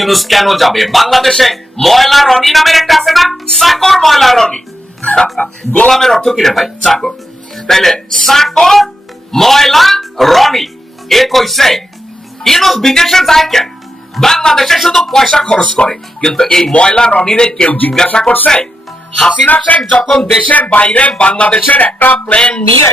ইউনুস কেন যাবে? বাংলাদেশে ময়লা রনি নামের একটা আছে না? চাকর ময়লা রনি। গোলামের অর্থ ভাই? চাকর। তাইলে চাকর ময়লা রনি। এ কইছে বিদেশে যায় কেন? বাংলাদেশে শুধু পয়সা খরচ করে, কিন্তু এই ময়লা রনিরে কেউ জিজ্ঞাসা করছে, হাসিনা শেখ যখন দেশের বাইরে বাংলাদেশের একটা প্লেন নিয়ে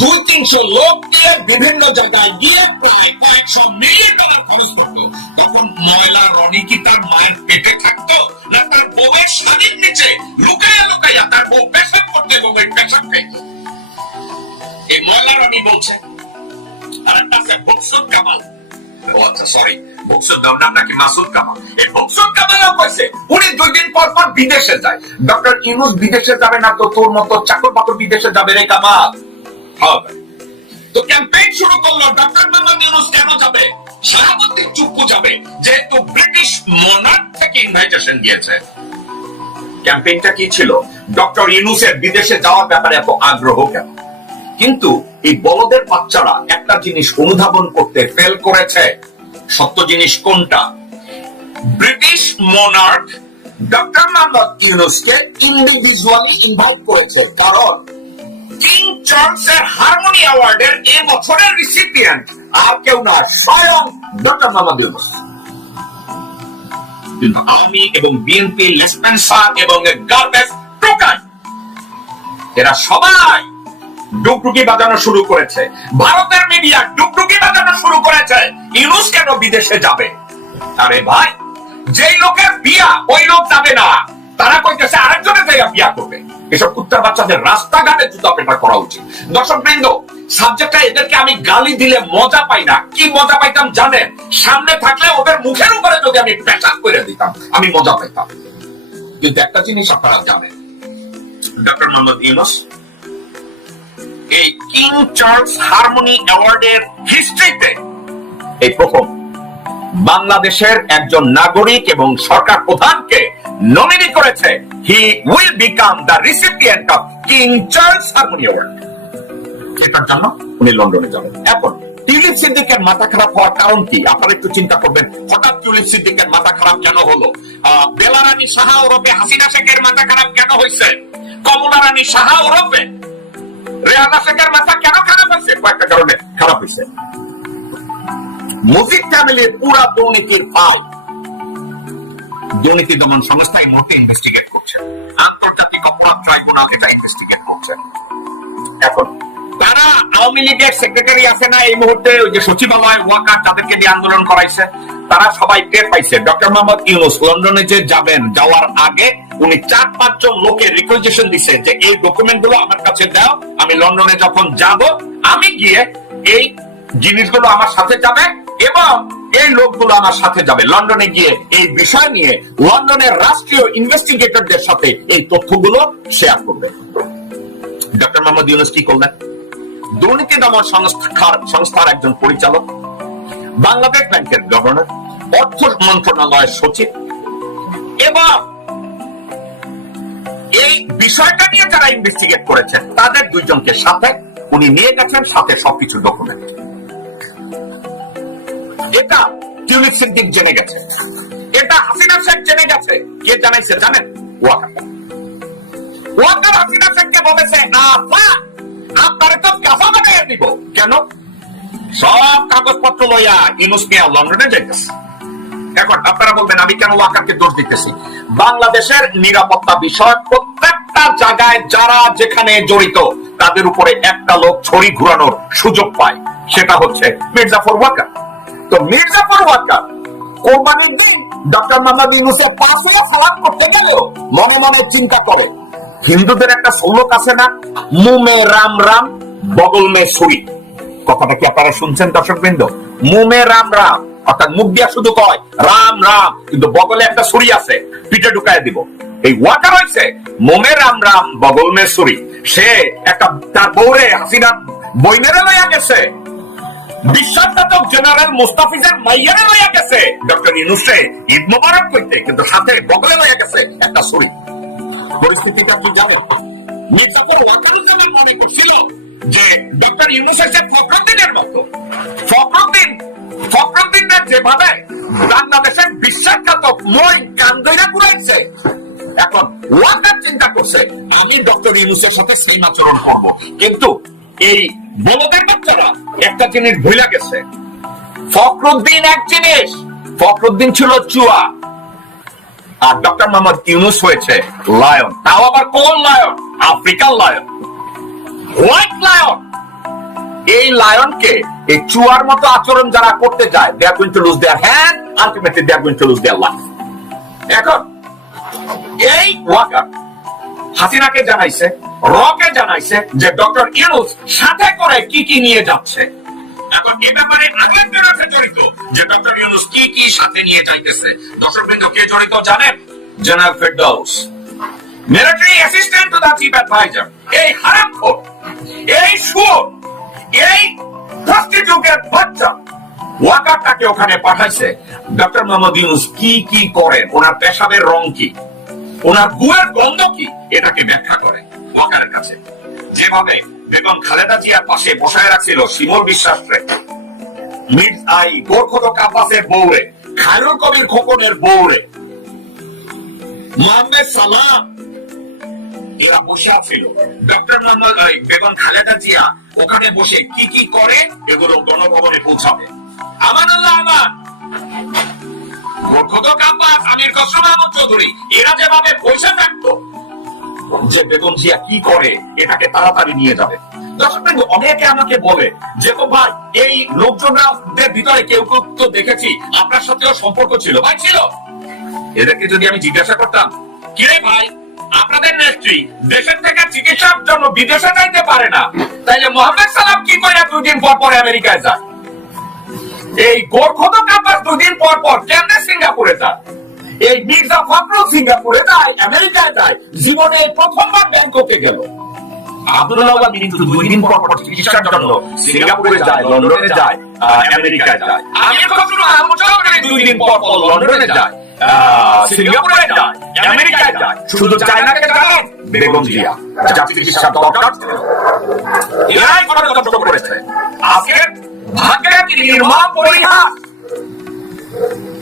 দুই তিনশো লোক নিয়ে বিভিন্ন জায়গায় গিয়ে প্রায় কয়েকশো মিলিয়ন ডলার খরচ করতো। তখন ময়লা রনি কি তার মায়ের পেটে থাকতো? না তার বউয়ের শাড়ির নিচে? লুকাইয়া লুকাইয়া তার বউ পেশাব করতে, বউয়ের পেশাব এই ময়লা রনি বলছে, আর একটা আছে বকসুদ কামাল। ও আচ্ছা সরি বকসুদ নাম নাম নাকি মাসুদ কামাল? এই বকসুদ কইছে, উনি দুই দিন পর পর বিদেশে যায়। ডক্টর ইউনুস বিদেশে যাবে না তো তোর মতো চাকর বাকর বিদেশে যাবে রে কামাল? হবে। তো ক্যাম্পেইন শুরু করল ডক্টর মোহাম্মদ ইউনুস কেন যাবে? শাহাবুদ্দিন চুপ্পু যাবে, যেহেতু ব্রিটিশ মনার্ক থেকে ইনভাইটেশন দিয়েছে। ক্যাম্পেইনটা কি ছিল? ডক্টর ইউনুসের বিদেশে যাওয়ার ব্যাপারে এত আগ্রহ কেন? কিন্তু এই বলদের বাচ্চারা একটা জিনিস অনুধাবন করতে ফেল করেছে। সত্য জিনিস কোনটা? ব্রিটিশ মনার্ক ডক্টর মোহাম্মদ ইউনুসকে ইন্ডিভিজুয়ালি ইনভাইট করেছে। কারণ চার্লসের হারমোনি অ্যাওয়ার্ডের এ বছরের রিসিপিয়েন্ট আর কেউ না স্বয়ং ডক্টর মোহাম্মদ ইউনুস কিন্তু এবং বিএনপি লেসপেন্সার এবং গার্বেজ টোকাই এরা সবাই ডুকডুকি বাজানো শুরু করেছে। ভারতের মিডিয়া ডুকডুকি বাজানো শুরু করেছে। ইউনুস কেন বিদেশে যাবে? আরে ভাই, যেই লোকের বিয়া, ওই লোক যাবে না। তারা কইতেছে আরেকজনের জায়গা বিয়া করবে। এসব কুত্তার বাচ্চাদের রাস্তাঘাটে জুতা পেটা করা উচিত। দর্শক বৃন্দ সাবজেক্টটা এদেরকে আমি গালি দিলে মজা পাই না। কি মজা পাইতাম জানেন? সামনে থাকলে ওদের মুখের উপরে যদি আমি পেশাব করে দিতাম, আমি মজা পাইতাম। কিন্তু একটা জিনিস আপনারা জানেন ডক্টর মোহাম্মদ ইউনুস, এই কিং চার্লস হারমোনি অ্যাওয়ার্ডের হিস্ট্রিতে এই প্রথম বাংলাদেশের একজন নাগরিক এবং সরকার প্রধানকে নমিনি করেছে he will become the recipient of King Charles Harmony Award এটার জন্য উনি লন্ডনে যাবেন। এখন টিউলিপ সিদ্দিকের মাথা খারাপ হওয়ার কারণ কি? আপনারা একটু চিন্তা করবেন হঠাৎ টিউলিপ সিদ্দিকের মাথা খারাপ কেন হলো? বেলারানী সাহা ওরফে হাসিনা শেখের মাথা খারাপ কেন হয়েছে কমলা রানী সাহা ওরফে রেহানা শেখের মাথা কেন খারাপ হয়েছে কয়েকটা কারণে খারাপ হয়েছে মুজিব ফ্যামিলির পুরা দুর্নীতির ফাল দুর্নীতি দমন সংস্থা এই মুহূর্তে ইনভেস্টিগেট আন্তর্জাতিক অপরাধ ট্রাইব্যুনাল এটা ইনভেস্টিগেট এখন তারা আওয়ামী লীগের সেক্রেটারি আছে না, এই মুহূর্তে যে সচিবালয়, ওয়াকার যাদেরকে দিয়ে আন্দোলন করাইছে। তারা সবাই টের পাইছে। ডক্টর মোহাম্মদ ইউনুস লন্ডনে যে যাবেন, যাওয়ার আগে উনি চার পাঁচজন লোকের রিকোয়েস্টেশন দিছে যে, এই ডকুমেন্টগুলো আমার কাছে দাও, আমি লন্ডনে যখন যাব, আমি গিয়ে এই জিনিসগুলো আমার সাথে যাবে এবং এই লোকগুলো আমার সাথে যাবে। লন্ডনে গিয়ে এই বিষয় নিয়ে, লন্ডনের রাষ্ট্রীয় ইনভেস্টিগেটরদের সাথে এই তথ্যগুলো শেয়ার করবে। ডক্টর মোহাম্মদ ইউনুস কি করলেন? দুর্নীতি দমন সংস্থার সংস্থার একজন পরিচালক, বাংলাদেশ ব্যাংকের গভর্নর অর্থ মন্ত্রণালয়ের সচিব। এবং এই বিষয়টা নিয়ে যারা ইনভেস্টিগেট করেছেন, তাদের দুইজনকে সাথে, উনি নিয়ে গেছেন, সাথে সবকিছু ডকুমেন্ট এটা টিউলিপ সিদ্দিক জেনে গেছে। এটা হাসিনা শেখ জেনে গেছে। কে জানাইছে জানেন? ওয়াকার হাসিনা শেখকে বলেছে আপা তো কাফা দিব। কেন? সব কাগজপত্র লইয়া ইউনুস মিয়া লন্ডনে যাইতেছে। এখন আপনারা বলবেন, আমি কেন ওয়াকারকে দোষ দিতেছি? বাংলাদেশের নিরাপত্তা বিষয় প্রত্যেকটা জায়গায় যারা যেখানে জড়িত, তাদের উপরে একটা লোক ছড়ি ঘুরানোর সুযোগ পায়। সেটা হচ্ছে মির্জাফর ওয়াকার তো মির্জাফর ওয়াকার কোরবানির দিন ডক্টর মোহাম্মদ ইউনুসের পাশে সালাম করতে গেলেও মনে মনে চিন্তা করে। হিন্দুদের একটা শ্লোক আছে না? মুমে রাম রাম, বগল মে সুই কথাটা কি আপনারা শুনছেন দর্শক বৃন্দ মুমে রাম রাম, অর্থাৎ মুখ দিয়া শুধু কয়, রাম রাম, কিন্তু বগলে একটা ছুরি আছে, পিঠে ঢুকায় দিব। এই ওয়াটার হয়েছে মোমে রাম রাম, বগল মে ছুরি। সে একটা তার বউরে হাসিনা বইনেরে লইয়া গেছে। বিশ্বাসঘাতক জেনারেল মুস্তাফিজের মাইয়ারে লইয়া গেছে। ডক্টর ঈদ মোবারক কইতে, কিন্তু সাথে বগলে লইয়া গেছে একটা ছুরি। পরিস্থিতিটা কি জানেন? ওয়াকারুজ্জামান মনে করছিল যে ডক্টর ইউনুস হচ্ছে ফখরুদ্দিনের মতো, ফখরুদ্দিন যেভাবে বাংলাদেশে মই কান এখন ওয়াকার চিন্তা করছে, আমি ডক্টর ইউনুসের সাথে সেই আচরণ করব। কিন্তু এই বলদের বাচ্চারা একটা জিনিস ভুলে গেছে। ফখরুদ্দিন এক জিনিস। ফখরুদ্দিন ছিল চুয়া। আর ডক্টর মোহাম্মদ ইউনুস হয়েছে লায়ন। তাও আবার কোন লায়ন? আফ্রিকার লায়ন। White lion. এই লায়নকে, এই চুয়ার মতো আচরণ যারা করতে যায় they are to lose their hand ultimately they are to lose their life এখন, এই ওয়াকার হাসিনাকে জানাইছে রকে জানাইছে যে ডক্টর ইউনুস সাথে করে কি কি নিয়ে যাচ্ছে। এখন এ ব্যাপারে আগের জড়িত যে ডক্টর ইউনুস কি কি সাথে নিয়ে যাইতেছে। দর্শক বৃন্দ কে জড়িত জানেন? General Ferdous military assistant to the chief adviser এই হারামখোর এই সুর এই প্রস্টিটিউটের বাচ্চা ওয়াকারটাকে ওখানে পাঠাইছে। ডক্টর মোহাম্মদ ইউনুস কি কি করেন? ওনার পেশাবের রং কি? ওনার গুয়ের গন্ধ কি? এটাকে ব্যাখ্যা করে ওয়াকারের কাছে। যেভাবে বেগম খালেদা জিয়ার পাশে বসায় রাখছিল শিমল বিশ্বাস রে আই গোরখদ কাপাসের বউরে, খায়রুল কবির খোকনের বউরে। মোহাম্মদ এরা বসে ডক্টর মোহাম্মদ বেগম খালেদা জিয়া ওখানে বসে কি কি করে এগুলো গণভবনে পৌঁছাবে। আমানুল্লাহ আমান। গোরখদ কাপাস আমির মাহমুদ চৌধুরী, এরা যেভাবে বসে থাকতো যে বেগম জিয়া কি করে, এটাকে তাড়াতাড়ি নিয়ে যাবে। অনেকে আমাকে বলে, যে তো ভাই, এই লোকজনদের ভিতরে কেউ কেউ তো দেখেছি, আপনার সাথেও সম্পর্ক ছিল। ভাই, ছিল। এদেরকে যদি আমি জিজ্ঞাসা করতাম কিরে ভাই, আপনাদের নেত্রী দেশের থেকে চিকিৎসার জন্য বিদেশে যাইতে পারে না। তাইলে মোহাম্মদ সালাম কি করে দুই দিন পর পরে আমেরিকায় যায়? এই গোরখদ কাপাস দুদিন পর পর কেমনে সিঙ্গাপুরে যায়? এই মির্জা ফখরুল সিঙ্গাপুরে যায় আমেরিকায় যায় জীবনে প্রথমবার ব্যাংককে গেল। আব্দুল্লাহ কিন্তু দুই দিন পর পর চিকিৎসার জন্য সিঙ্গাপুরে যায়, লন্ডনে যায় আমেরিকায় যায়। আমি খসরু মাহমুদ চৌধুরী শুধু চায়নাকে যার চিকিৎসার দরকার? ছিল এরাই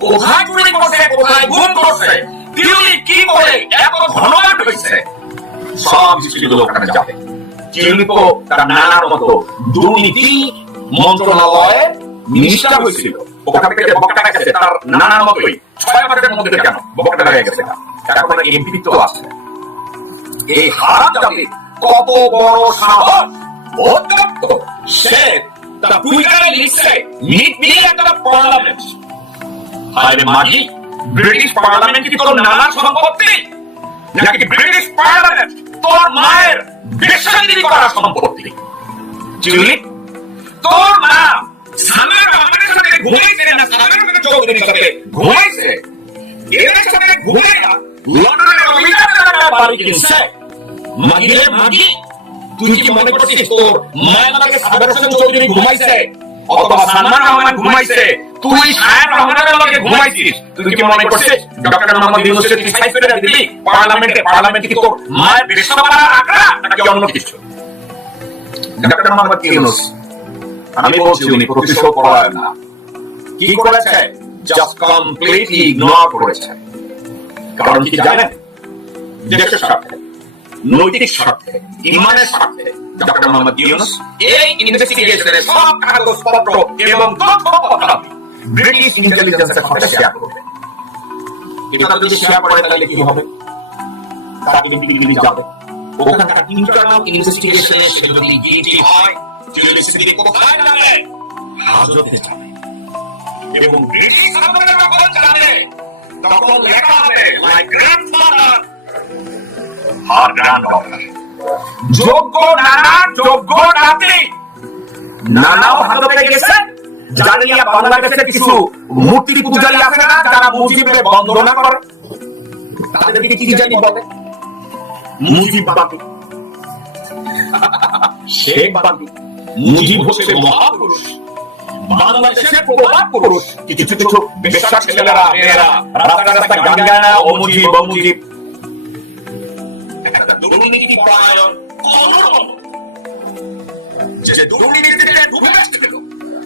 কোথায় চুরি করছে কোথায় গুম করছে টিউলিপ কি করে এত ধনবান হয়েছে সব কিছু ওখানে যাবে। টিউলিপ তার নানার মতো দুর্নীতি মন্ত্রণালয়ে মিনিস্টার হয়েছিল ওখান থেকে বক্তা গেছে তার নানার মতোই ছয় মাসের মধ্যে কেন বক্তা হয়ে গেছে এখন এমপি তো আছে। এই হারাম জাতি কত বড় সাহস অত্যন্ত সে তার টুইটারে লিখছে। মিট মি দ্য পার্লামেন্ট আরে মাঝি ব্রিটিশ পার্লামেন্ট কি তোর নানার সম্পত্তি? নাকি ব্রিটিশ পার্লামেন্ট তোর মায়ের বেসাগিরি করা সম্পত্তি? জুলি, তোর মা সামের রহমানের সাথে ঘুমাইছে না সামের রহমান চৌধুরীর সাথে ঘুমাইছে? এদের সাথে ঘুমাইয়া লন্ডনের অভিযান বাড়ি কিনছে। মাগিরে মাগি, তুই কি মনে করছিস তোর মায়ের নাকি সাবের চৌধুরী ঘুমাইছে? অথবা সালমান রহমান ঘুমাইছে? তুই সায়ের রহমানের লগে ঘুমাইছিস। তুই কি মনে করছিস? ডক্টর মোহাম্মদ ইউনুসের তুই সাইজ করে দিলি পার্লামেন্টে পার্লামেন্টে কি তোর মায়ের বেসমারা আঁকড়া নাকি অন্য কিছু? ডক্টর মোহাম্মদ ইউনুস আমি বলছি উনি প্রতিশোধ করার না। কি করেছে? জাস্ট কমপ্লিটলি ইগনোর করেছে। কারণ কি জানেন? দেশের স্বার্থে নৈতিক স্বার্থে ইমানের স্বার্থে ডক্টর মোহাম্মদ ইউনুস এই ইনভেস্টিগেশনের সব কাগজপত্র এবং তথ্য ব্রিটিশ ইন্টেলিজেন্সের সাথে শেয়ার করবে। এটা যদি শেয়ার করে, তাহলে কি হবে? তাকে দিল্লি যাবে। ওখানকার ইন্টারনাল ইনভেস্টিগেশনে সে যদি গিয়েটি হয় দিল্লি কোথায় যাবে হাজতে যাবে এবং ব্রিটিশ সরকারের যখন জানে তখন লেখা হবে মাই গ্র্যান্ডফাদার আর গ্র্যান্ডডটার যোগ্য নানা, যোগ্য নাতি, নানাও হাজতে গেছে জানিয়া বাংলাদেশের কিছু মূর্তি পূজারী আছে না যারা মুজিবের বন্দনা করে? তাদেরকে কি জানি বলে? মুজিব বাকি শেখ বাকি মুজিব হচ্ছে মহাপুরুষ। বাংলাদেশের প্রভাব পুরুষ। কিছু কিছু বিশ্বাস ছেলেরা মেয়েরা রাস্তা রাস্তা গান গায় ও মুজিব ও মুজিব দুর্নীতি পরায়ণ যে দুর্নীতিতে ডুবে ছিল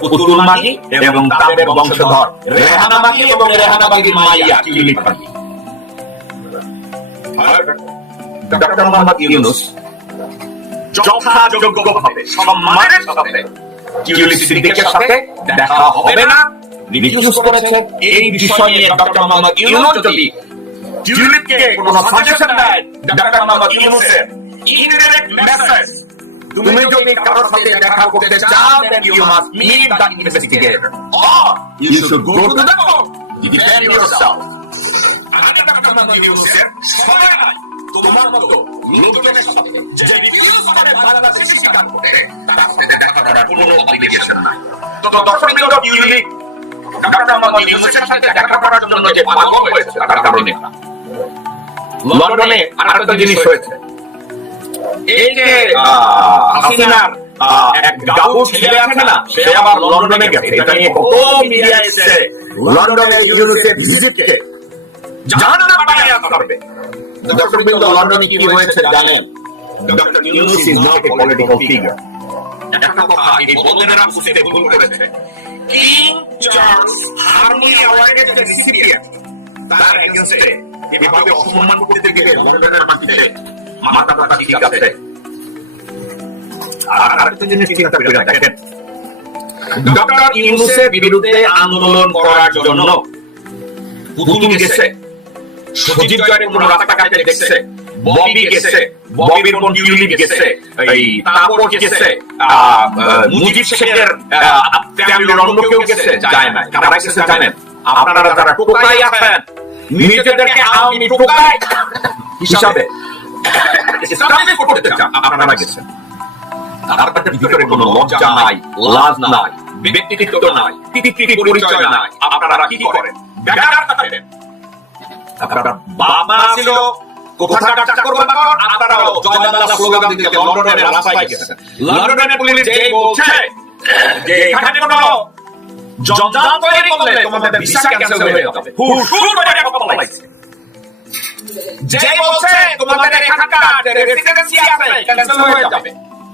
পুতুল এবং তাদের বংশধর রেহানা এবং রেহানা মাইয়া মাহি ডক্টর মোহাম্মদ ইউনুস যথাযোগ্যভাবে সম্মানের সাথে টিউলিপ সিদ্দিকের সাথে দেখা হবে না। রিফিউজ করেছে এই বিষয় নিয়ে ডক্টর মোহাম্মদ ইউনুস যদি টিউলিপকে কোনো সাজেশন দেয়, ডক্টর মোহাম্মদ ইউনুসের ইনডিরেক্ট মেসেজ তুমি যদি কারোর সাথে দেখা করতে চাও then you must meet the investigator. Or you should go to the court defend yourself. আমি ডক্টর মোহাম্মদ ইউনুসের সময় নাই তোমার মতো লোকজনের সাথে যে রিভিউজ করে বাংলাদেশে স্বীকার করে তার সাথে দেখা করার কোনো অব্লিগেশন নাই তো দর্শক বিন্দু ইউনিক ডক্টর মোহাম্মদ ইউনুসের সাথে দেখা করার জন্য যে পাগল হয়েছে তার কারণে লন্ডনে আরেকটা জিনিস হয়েছে। এই যে আহ, হাসিনার আহ, এক গাবু ছেলে আছে না সে আবার লন্ডনে গেছে। এটা নিয়ে কত মিডিয়া এসেছে। লন্ডনে ইউনিভার্সিটি ভিজিটকে জানা না আসবে দর্শক বিন্দু লন্ডনে কি হয়েছে জানেন? Doctor Yunus is not a political figure একটা কথা এই বলদেরা বুঝতে ভুল করেছে। কিং চার্লস হারমোনি অ্যাওয়ার্ডের যে রিসিপিয়েন্ট তার এগেন্সটে এভাবে অসম্মান করতে গিয়ে লন্ডনের মাটিতে মাথা ব্যথা ঠিক আছে। আর আরেকটা জিনিস চিন্তা করে দেখেন। ডক্টর ইউনুসের বিরুদ্ধে আন্দোলন করার জন্য পুতুল গেছে সজীব জয়ের কোন রাস্তা কাটতে দেখছে ববি গেছে, ববির কোন টিউলিপ গেছে, এই তারপর গেছে মুজিব শেখের ফ্যামিলির অন্য কেউ গেছে, যায় না কারা গেছে জানেন? আপনারা যারা টোকাই আছেন, নিজেদেরকে আওয়ামী টোকাই হিসাবে establish করতে চান। আপনারা গেছেন। তার কাছে ভিতরে কোনো লজ্জা নাই, লাজ নাই, ব্যক্তিত্ব নাই পিতৃ পরিচয় নাই। আপনারা কি করেন? বেকার থাকেন আপনার বাবা ছিল, কোথাকার চাকর বাকর, আপনারাও জয় স্লোগান দিতে লন্ডনের রাস্তায় গেছেন। লন্ডনের পুলিশ যে বলছে, যে এখানে কোনো জঞ্জাল তৈরি করলে তোমাদের ভিসা ক্যান্সেল হয়ে যাবে। হুর হুর করে কথা বলাইছে যে বলছে তোমাদের এখানকার রেসিডেন্সি আছে ক্যান্সেল হয়ে যাবে।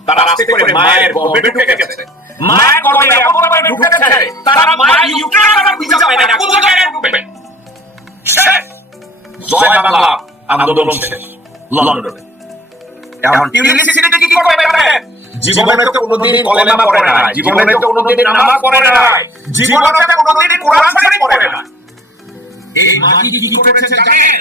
তারা রাস্তে করে মায়ের গর্ভে ঢুকে গেছে। মায়ের গর্ভে এমন ভাবে ঢুকেছে। তারা মায়ের ইউক্রেন ভিসা পায় না কোন জায়গায় ঢুকবে? শেষ। জয় বাংলা। আন্দোলন শেষ। লন্ডনে। এখন টিউলিসিটিতে কি করবে জীবনে তো কোনোদিন কলেমা পড়ে না জীবনে তো কোনোদিন নামাজ পড়ে না জীবনে তো কোনোদিন কোরআন শরীফ পড়ে না এই মাগি কি করেছে জানেন?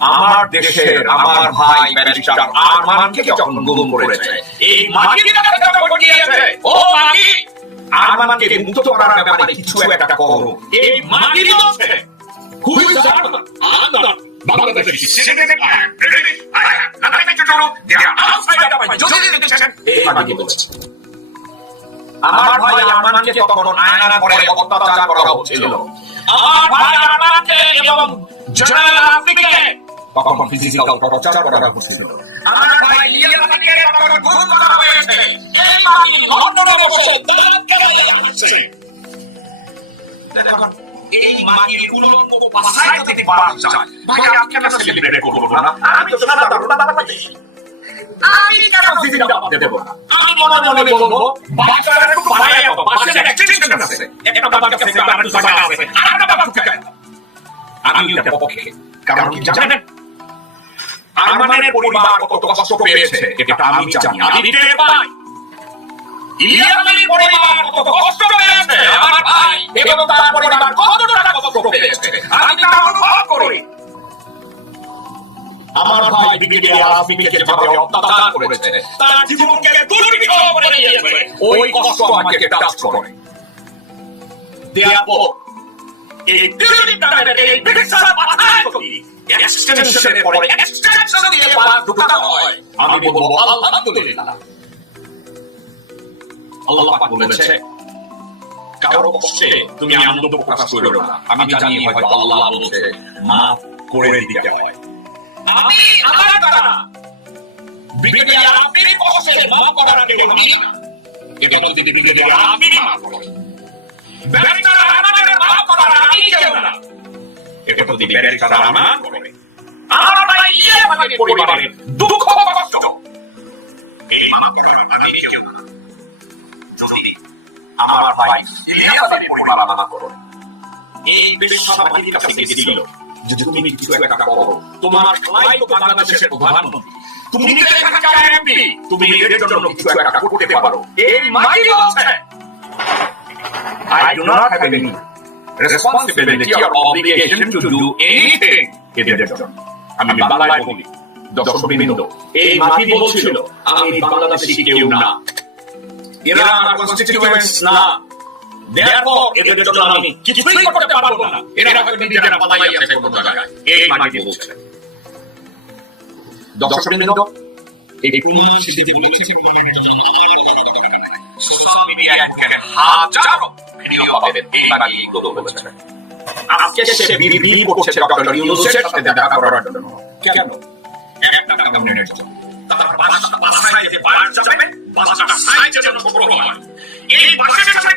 আমার দেশের, আমার ভাই ব্যারিস্টার আরমানকে যখন গুম করেছে, এই মাগির কাছে যখন গিয়েছে ও মাগি আরমানকে মুক্ত করার ব্যাপারে কিছু একটা করো। এই মাগির বলছে হুই ইজ আর আউটসাইড আমার ভাই করে অত্যাচার করা আমার তখন ফিজিক্যাল টর্চার করা হচ্ছিল আমার ভাই ইলিয়াসকে তখন ঘুষ করা হয়েছে এই মাগি লন্ডনে বসে দাঁত কেটে দেখুন, এই মাগির উলঙ্গ বাসায় যদি পাওয়া যায় ভাই আপনি কেন সেলিব্রেট করব না আমি তো সাদা দাদা আমি কেন ফিজিক্যাল দেবো আমি মনে মনে বলব বাচ্চারা একটু বাড়ায় দাও বাচ্চাদের এক্সটেনশন আছে। একটা বাবা কাছে আর একটু জায়গা আর একটা বাবা ঢুকায় আমি এটা পক্ষে কারণ কি জানেন? আরমানের পরিবার কত কষ্ট পেয়েছে, এটা আমি জানি। আমি টের পাই পরিবার কত কষ্ট পেয়েছে, আমার ভাই। এবং তার পরিবার কত টাকা কষ্ট পেয়েছে, আমি তা অনুভব করি। আমার ভাই ব্রিগেডিয়ার আসমিকে যেভাবে অত্যাচার করেছে। তার জীবনকে দুর্বিষহ করে দিয়েছে। ওই কষ্ট আমাকে টাচ করে। এই দুর্নীতিটাকে এই ব্রিটিশরা পাঠায় করি এক্সটেনশনের পরে এক্সটেনশন দিয়ে পার ঢুকাতে হয়। আমি বলব আলহামদুলিল্লাহ আল্লাহ পাক বলেছে, কারও কষ্টে তুমি আনন্দ প্রকাশ করো না। আমি জানি হয়তো আল্লাহ বলছে, মাফ করে দিতে হয়। আমি আমার দ্বারা ব্রিগেডিয়ার আপনি কষ্টে মাফ করার কেউ নেই না এটা বলতে ব্রিগেডিয়ার আপনি মাফ করেন। ব্যারিস্টার আমাদের মাফ করার আমি কেউ না। এটা বলতে ব্যারিস্টার আমার করে আমার আমাদের পরিবারের দুঃখ কষ্ট এই মাফ করার আমি কেউ না যদি আমার ভাই ইলিয়াসের পরিবার আলাদা করো এই বেশ্যা বাহিনীর কাছে গেছিল যে তুমি কিছু একটা করো তোমার খালাই তো বাংলাদেশের প্রধানমন্ত্রী তুমি নিজে থাকা এমপি তুমি এর জন্য কিছু একটা করতে পারো এই মাটি বলছে I do not have any responsibility or obligation to do anything. এদের জন্য আমি বাংলায় বলি দর্শকবৃন্দ এই মাটি বলছিল আমি বাংলাদেশি কেউ না এরা আমার কনস্টিটিউয়েন্টস না হাজারো ভিডিও পাবেন আজকে সে বিবি করছে ডক্টর ইউনুসের সাথে, দেখা করার জন্য। কেন? একটা ছোট হয়। এই বাসার সাথে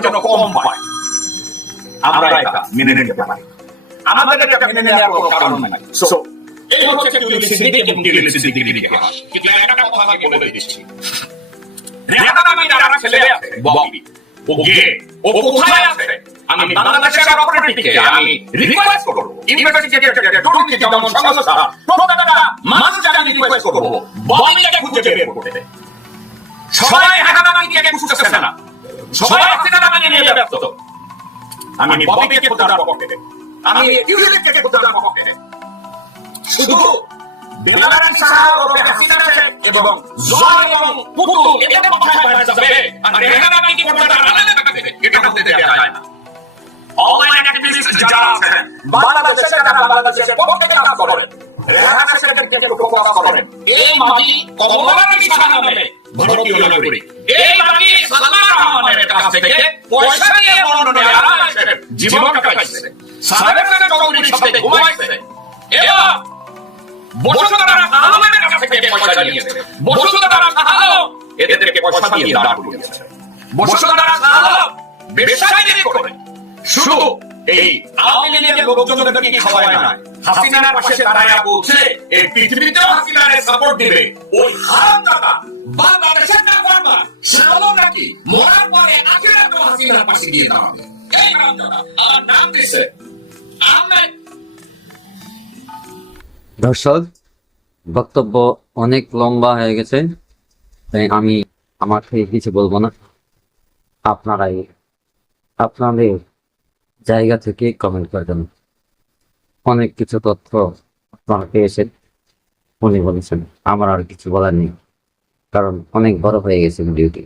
কেউ কম পায় আমরা মেনে মেনে ও গে ও কোথায় আছে? আমি বাংলাদেশের অপরাধীকে আমি রিকোয়েস্ট করব। থেকে দুর্নীতি দমন সংস্থা প্রত্যেকটা মানুষ আমি রিকোয়েস্ট করব। ববিকে খুঁজে বের করতে সবাই নামে দিয়ে খুঁজতেছে না। সবাই হাসিনা নামে নিয়ে ব্যস্ত। আমি ববিকে খোঁজার পক্ষে আমি টিউলিপকে খোঁজার পক্ষে শুধু বেলারান সাহাব ও হাসিনা শেখ এবং জয় এবং পুতু এদের কথায় বাইরে যাবে আর রেহানা নাকি করতে আলাদা টাকা দেবে এটা হতে দেওয়া যায় না অনলাইন অ্যাক্টিভিস্ট যারা আছেন বাংলাদেশের যারা বাংলাদেশের পক্ষে কাজ করেন রেহানা শেখের কে প্রকাশ করেন এই মাটি কমলারানী সাহা নামে ভারতীয় নাগরিক এই মাটি সালমান রহমানের কাছ থেকে পয়সা নিয়ে লন্ডনে আরামে জীবন কাটাইছে সাহেবের চৌধুরীর সাথে ঘুমাইছে এবং বসুন্ধরা আলমের কাছ থেকে পয়সা নিয়েছে বসুন্ধরা আলম এদেরকে পয়সা দিয়ে দাঁড় করিয়েছে। বসুন্ধরা আলম বেসাইদি করে। শুধু এই আওয়ামী লীগের লোকজনদেরকে খাওয়ায় না? হাসিনার পাশে দাঁড়ায় বলছে এই পৃথিবীতেও হাসিনারে সাপোর্ট দিবে। ওই হারামদাদা বাংলাদেশের না করবা সে হলো নাকি মরার পরে আখিরাতেও হাসিনার পাশে গিয়ে দাঁড়াবে। এই হারামদাদা আর নাম দিছে আহমেদ দর্শক, বক্তব্য অনেক লম্বা হয়ে গেছে, তাই আমি আমার থেকে কিছু বলব না। আপনারাই, আপনাদের জায়গা থেকে কমেন্ট করবেন অনেক কিছু তথ্য আপনারা পেয়েছেন, উনি বলেছেন। আমার আর কিছু বলার নেই, কারণ অনেক বড় হয়ে গেছে ভিডিওটি।